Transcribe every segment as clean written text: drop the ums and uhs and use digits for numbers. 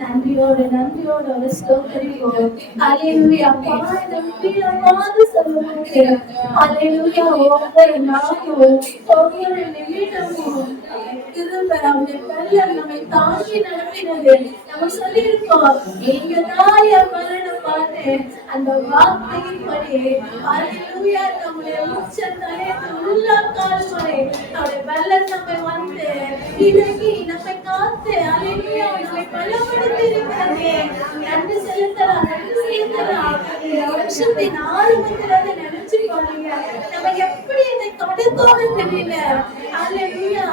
நன்றியோடு நன்றியோடு ஒரு ஸ்தோத்திரிப்போம். அல்லேலூயா. பாதம் கீழமாது சொல்லும்போது அல்லேலூயா ஒவ்வொரு நாளும் ஒவ்வொரு நிமிடமும் திரும்ப அவருடைய பள்ளம் நம்மை தாங்கி நடத்தினது நம்ம சொல்லியிருக்கோம். நீங்க தான் என் மரணம் பாட்டு அந்த வார்த்தையின்படி அல்லேலூயா நம்முடைய உச்சந்தலை உள்ளங்கால் வரை அவருடைய பள்ளம் நம்மை வந்து இறங்கி நம்மை காத்து அல்லேலூயா நம்மை பலப்படுத்தி இருக்கிறது. நன்றி செலுத்தலாம், நன்றி செலுத்தலாம். இந்த வருஷத்தின் ஆரம்பத்துல நினைச்சு பாருங்க, நம்ம எப்படி இதை கடந்தோன்னு தெரியல. அல்லேலூயா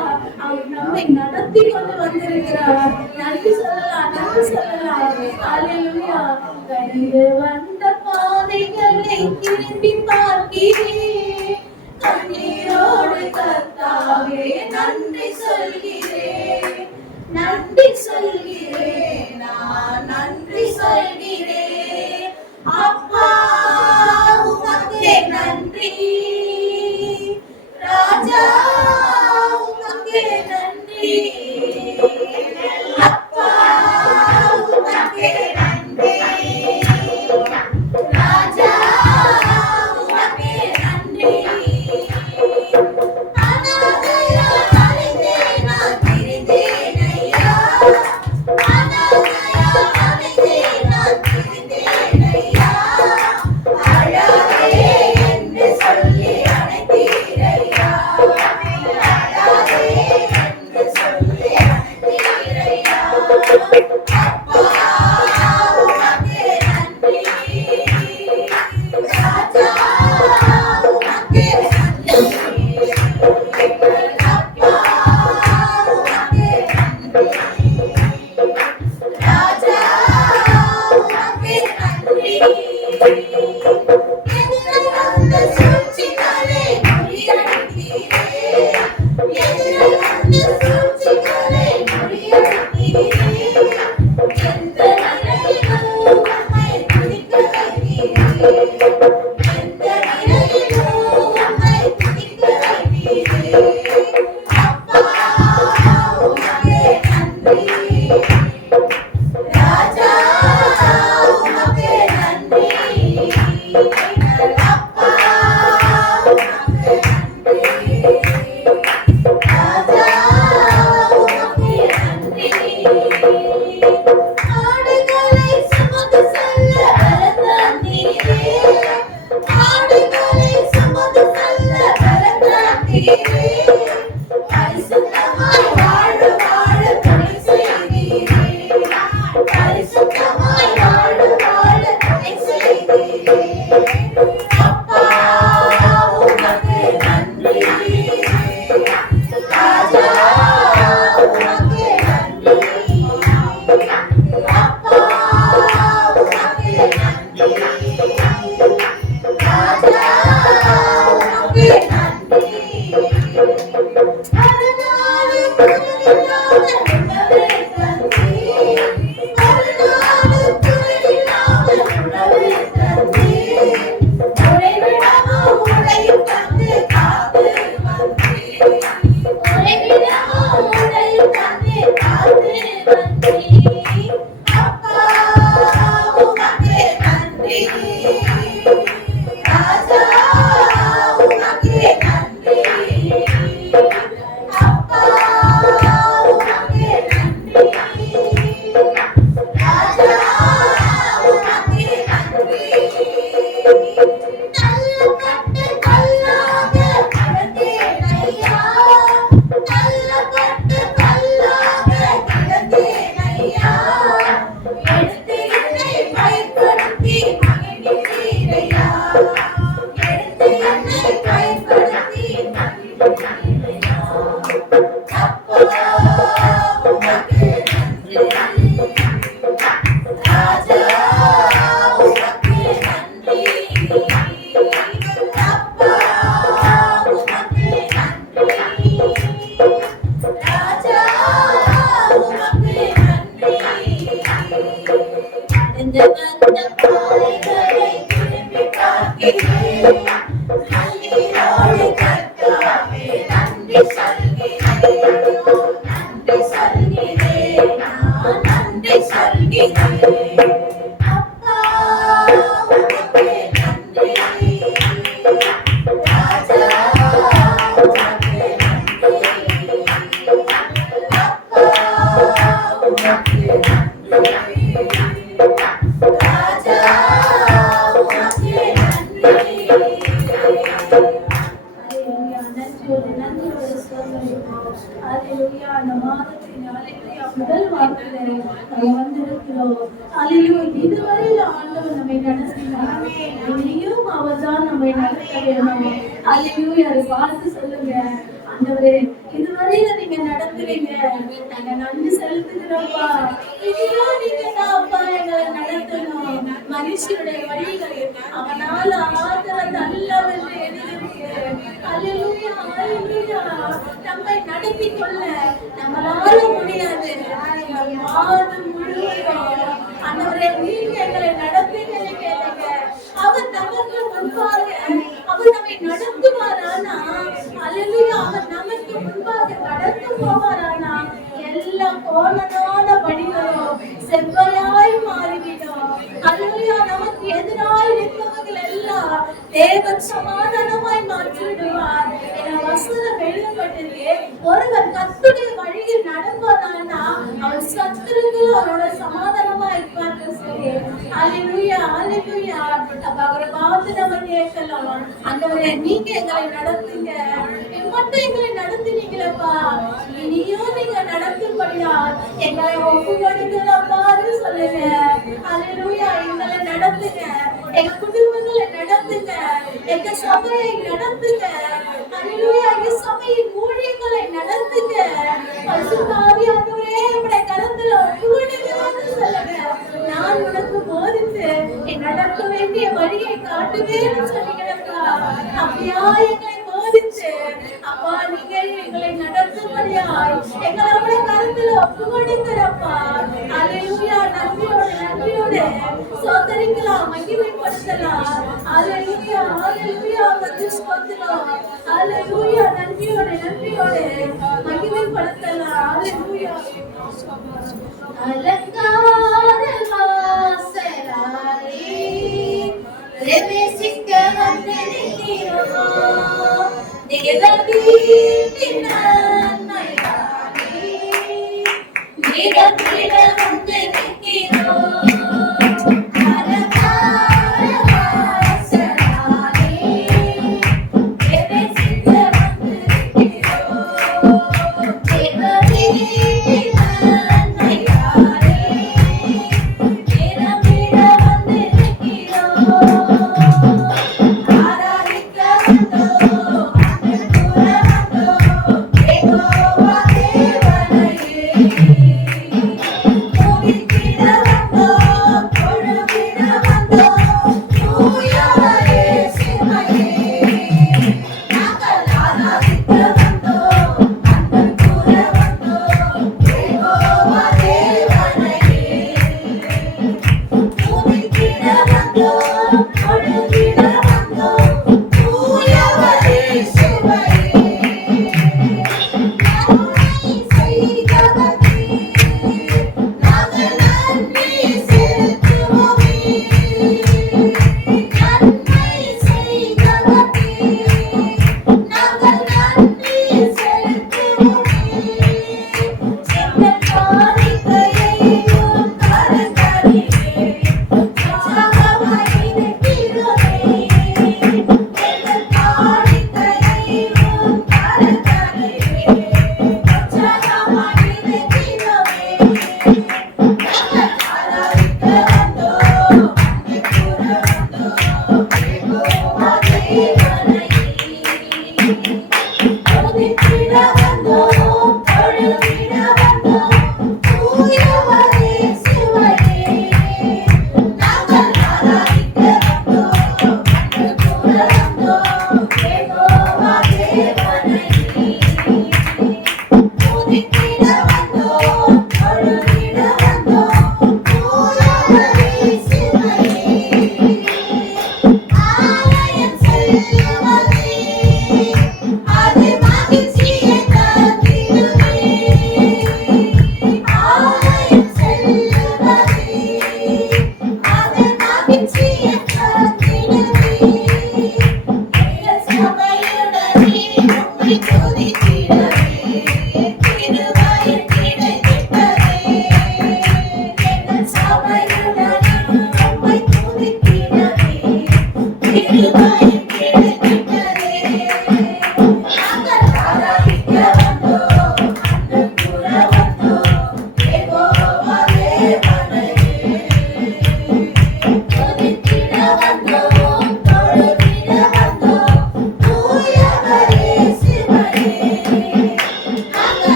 அவர் நம்மை நடத்தி கொண்டு வந்திருக்கிறார். நன்றி சொல்லலாம், நன்றி சொல்லலாம். அல்லேலூயா. கடந்து வந்த பாதைகளை திரும்பி பார்க்கிறேன், கண்ணீரோடு கர்த்தாவே நன்றி சொல்கிறேன், நன்றி சொல்கிறேன், நான் நன்றி சொல்கிறேன். அப்பா உமக்கே நன்றி, ராஜா உமக்கே நன்றி, அப்பா உமக்கே நன்றி, ராஜா கண்ணீரோடு கர்த்தாவே நன்றி சொல்கிறேன், நன்றி சொல்கிறேன், நான் நன்றி சொல்கிறேன். அப்பா உமக்கே நன்றி, ராஜா உமக்கே நன்றி, அப்பா உமக்கே நன்றி, ராஜா உமக்கே நன்றி. ஹalleluya, நன்றியோடு நன்றியோடு ஸ்தோத்திரிப்போம். ஹalleluya, இந்த மாதத்தின் ஹalleluya முதல் வாரத்திலே நாம் வந்திருக்கிறோம். ஹalleluya, இதுவரையில் ஆண்டவர் நம்மை நடத்தினார், இனியும் அவர்தான் நம்மை நடத்த வேணும். ஹalleluya, அதை பார்த்து சொல்லுங்க, ஆண்டவரே இதுவரையில நீங்க நடத்துறீங்க, நாங்க நன்றி செலுத்துகிறோம்ப்பா. இனியும் நீங்க தான்ப்பா எங்களை நடத்தணும். மனுஷனுடைய வழிகள் அவனால ஆதரவு அல்லவென்று எழுதியிருக்கு. ஹalleluya, ஹalleluya, நம்மை நடத்தி கொள்ள நம்மளால முடியாது. மாதம் முழுவதும் ஆண்டவரே நீங்க எங்களை நடத்துங்கன்னு கேளுங்க. அவர் நமக்கு முன்பாக அவர் நம்மை நடத்துவாரானா, ஹalleluya, அவர் நமக்கு முன்பாக கடந்து போவாரானா, எல்லா கோணலான வழிகளும் செவ்வையாய் மாறிவிடும். ஹalleluya, நமக்கு எதிராய் நிற்பவர்கள் எல்லாம் தேவன் சமாதானமாய் மாற்றிவிடுவார். என வசனம் எழுதப்பட்டிருக்கு, ஒருவர் கர்த்தருடைய வழியில் நடப்பாரானா அவர் சத்துருக்கள் அவரோட சமாதானமா இருப்பார்கள் சொல்லி. ஹalleluya, ஹalleluya, அப்ப அவரை பார்த்து நம்ம கேட்கலாம், ஆண்டவரே நீங்க எங்களை நடத்துங்க, மட்டும் எங்களை நடத்தினீங்களப்பா, இனியும் நீங்க நடத்தும்படியா எங்களை ஒப்பு கொடுக்கலாம்னு சொல்லுங்க. ஹalleluya, எங்களை நடத்துங்க, எங்க குடும்பங்களை நடத்துங்க, எங்க சபையை நடத்துங்க. ஹalleluya, எங்க சபையின் ஊழியர்களை நடத்துங்க. பரிசுத்த ஆவியானவரே உம்முடைய கரத்துல ஒப்பு கொடுக்கலாம்னு சொல்லுங்க. நான் உனக்கு போதித்து நடக்க வேண்டிய வழியை காட்டுவேன்னு சொன்னீங்களப்பா, அப்படியா எங்களை போதிச்சு அப்பா நீங்க எங்களை நடத்தும்படியாய் எங்களோட கருத்துல ஒப்பு கொடுக்கிறப்பா. ஹalleluya, நன்றியோட நன்றியோட சோதரிக்கலாம், மகிமைப்படுத்தலாம். ஹalleluya, ஹalleluya, ஸ்தோத்திரம். ஹalleluya, நன்றியோட நன்றியோட மகிமைப்படுத்தலாம். ஹalleluya. அலங்கார வாசலாலே பிரவேசிக்க வந்திருக்கிறோம், தேவவீட்டின் நன்மையாலே நிரம்பிட வந்திருக்கிறோம். அலங்கார வாசலாலே பிரவேசிக்க வந்திருக்கிறோம், தேவவீட்டின் நன்மையாலே நிரம்பிட வந்திருக்கிறோம். ஆராதிக்க வந்தோம், அன்புற வந்தோம், யெகோவா தேவனையே துதித்திட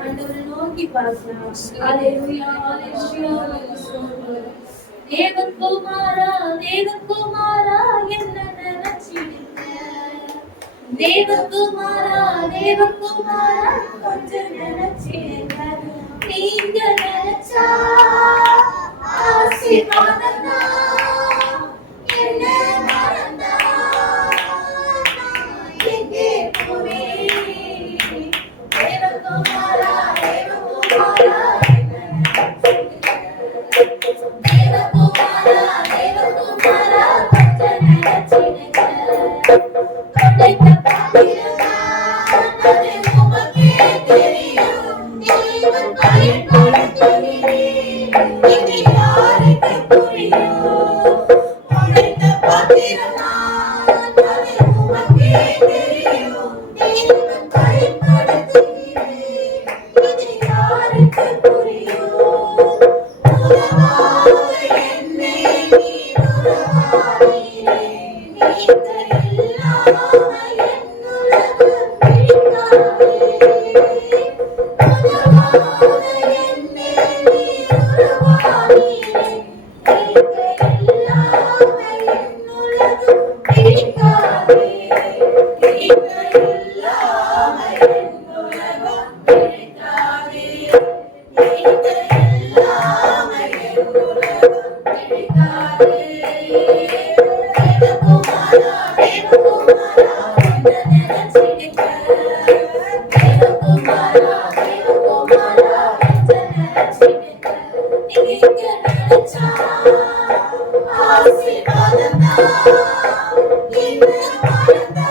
ஆண்டவரை நோக்கி பார்க்கலாம். ஹalleluya ஹalleluya தேவகுமாரா தேவகுமாரா என்ன நினைச்சிடுங்க தேவகுமாரா தேவகுமாரா கொஞ்சம் நினைச்சிடுங்க நீங்க நினைச்சா ஆசீர்வாதம் என்ன மறந்தா எங்கே போவேன் தேவகுமாரா தேவகுமாரா தேவகுமாரா தேவகுமாரா கொஞ்சம் நினைச்சிடுங்க தொலைத்த பாத்திரமா அது உமக்கே தெரியும் தேவன் பயன்படுத்துகிறேன் இது யாருக்கு புரியும் தொலைத்த பாத்திரமா அது உமக்கே தெரியும் தேவன் பயன்படுத்துகிறேன் இது யாருக்கு புரியும் உறவாக என்னை நீ உறவாடினே நீங்க இல்லாம என்னுலகம் பிடிக்காதே உறவாக என்னை நீ உறவாடினே நீங்க இல்லாம என்னுலகம் பிடிக்காதே நீங்க இல்லாம என்னுலகம் பிடிக்காதே நீங்க இல்லாம என்னுலகம் பிடிக்காதே தேவகுமாரா தேவகுமாரா என்ன நினைச்சிடுங்க தேவகுமாரா தேவகுமாரா என்ன நினைச்சிடுங்க நீங்க நினைச்சா ஆசீர்வாதம் என்ன மறந்தா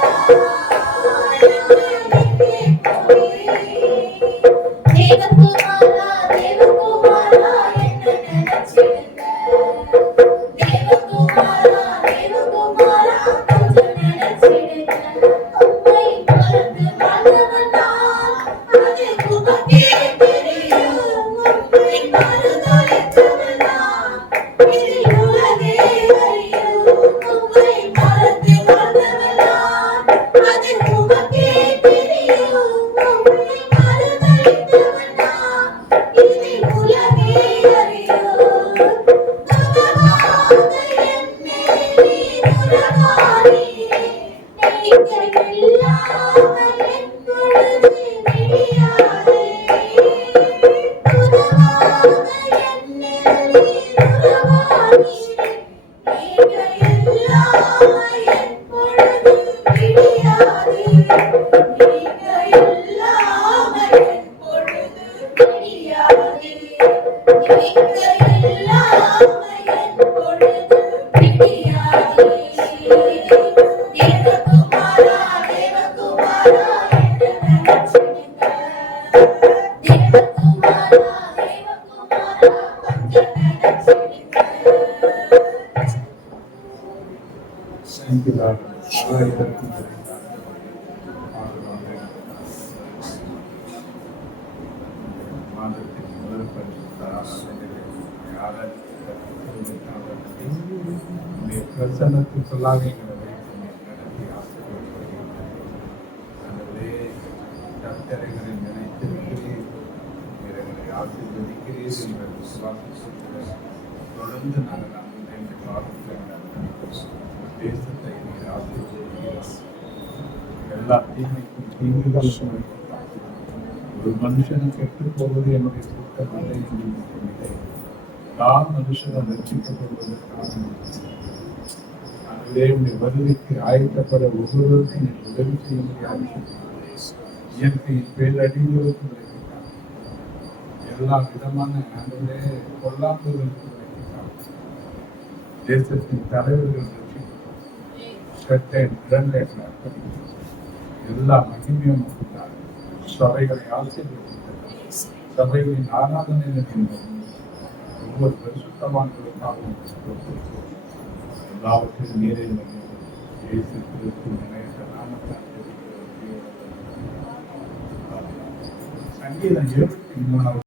எங்கே போவேன் தேவகுமாரா தேவகுமாரா என்ன நினைச்சிடுங்க தேவகுமாரா தேவகுமாரா கொஞ்சம் நினைச்சிடுங்க உம்மை மறந்து வாழ்ந்தவனா அது உமக்கே தெரியும் உம்மை மறந்தொழித்தவனா இது உலகே அறியும் உம்மை மறந்து வாழ்ந்தவனா அது உமக்கே தெரியும் உம்மை மறந்தொழித்தவனா இது உலகே அறியும் உறவாக என்னை நீ உறவாடினே நீங்க இல்லாம என் பொழுது விடியாதே உறவாக என்னை நீ உறவாடினே நீங்க இல்லாம என் பொழுது விடியாதே நீங்க இல்லாம என் பொழுது விடியாதே நீங்க இல்லாம என் பொழுது விடியாதே தேவகுமாரா தேவகுமாரா என்ன நினைச்சிடுங்க தேவகுமாரா தேவகுமாரா கொஞ்சம் நினைச்சிடுங்க சங்கிலார் ஆயிரத்தி மாதத்தின் முதல் பரிசுத்த பிரசனத்துக்குள்ளாக எங்களை வைத்து நடத்தி ஆசீர்வதிக்கிறீர்கள். ஆண்டவரே, கர்த்தரைகளை நினைத்திருக்கிறீர், எங்களை ஆசீர்வதிக்கிறீர் என்ற விசுவாசத்துடன் தொடர்ந்து நாங்கள் அந்த பாவத்தில் தேசத்தை நீர் ஆசீர்வதிக்கிறீர். எல்லா தீமைக்கும் தீங்குகள் ஒரு மனுஷனும் கெட்டு போவது என்னுடைய சுத்தம் அல்ல என்று சொன்னீர்கள். நான் மனுஷனை ரட்சிக்கப்படுவதற்காக அதுவே உடைய வருகைக்கு ஆயத்தப்பட ஒவ்வொருவருக்கும் நீ உதவி செய்ய முடியாது. இயற்கையின் பேரடிகளுக்கு விளைவித்தார். எல்லா விதமான ஆண்டவரே பொல்லாப்புகளுக்கு விளைவித்தார். தேசத்தின் தலைவர்கள் எல்லா மகிமையும் கொடுத்தார். சபைகளை ஆசீர்வதித்தார். சபைகளின் ஆராதனை ஒவ்வொரு பரிசுத்தவான்களுக்காகவும் ஸ்தோத்திரிக்கிறோம். எல்லாவற்றையும் நீரே மகிமை. இயேசு கிறிஸ்துவின் இணையற்ற நாமத்தால் ஜெபிக்கிறோம். சங்கீதம் 73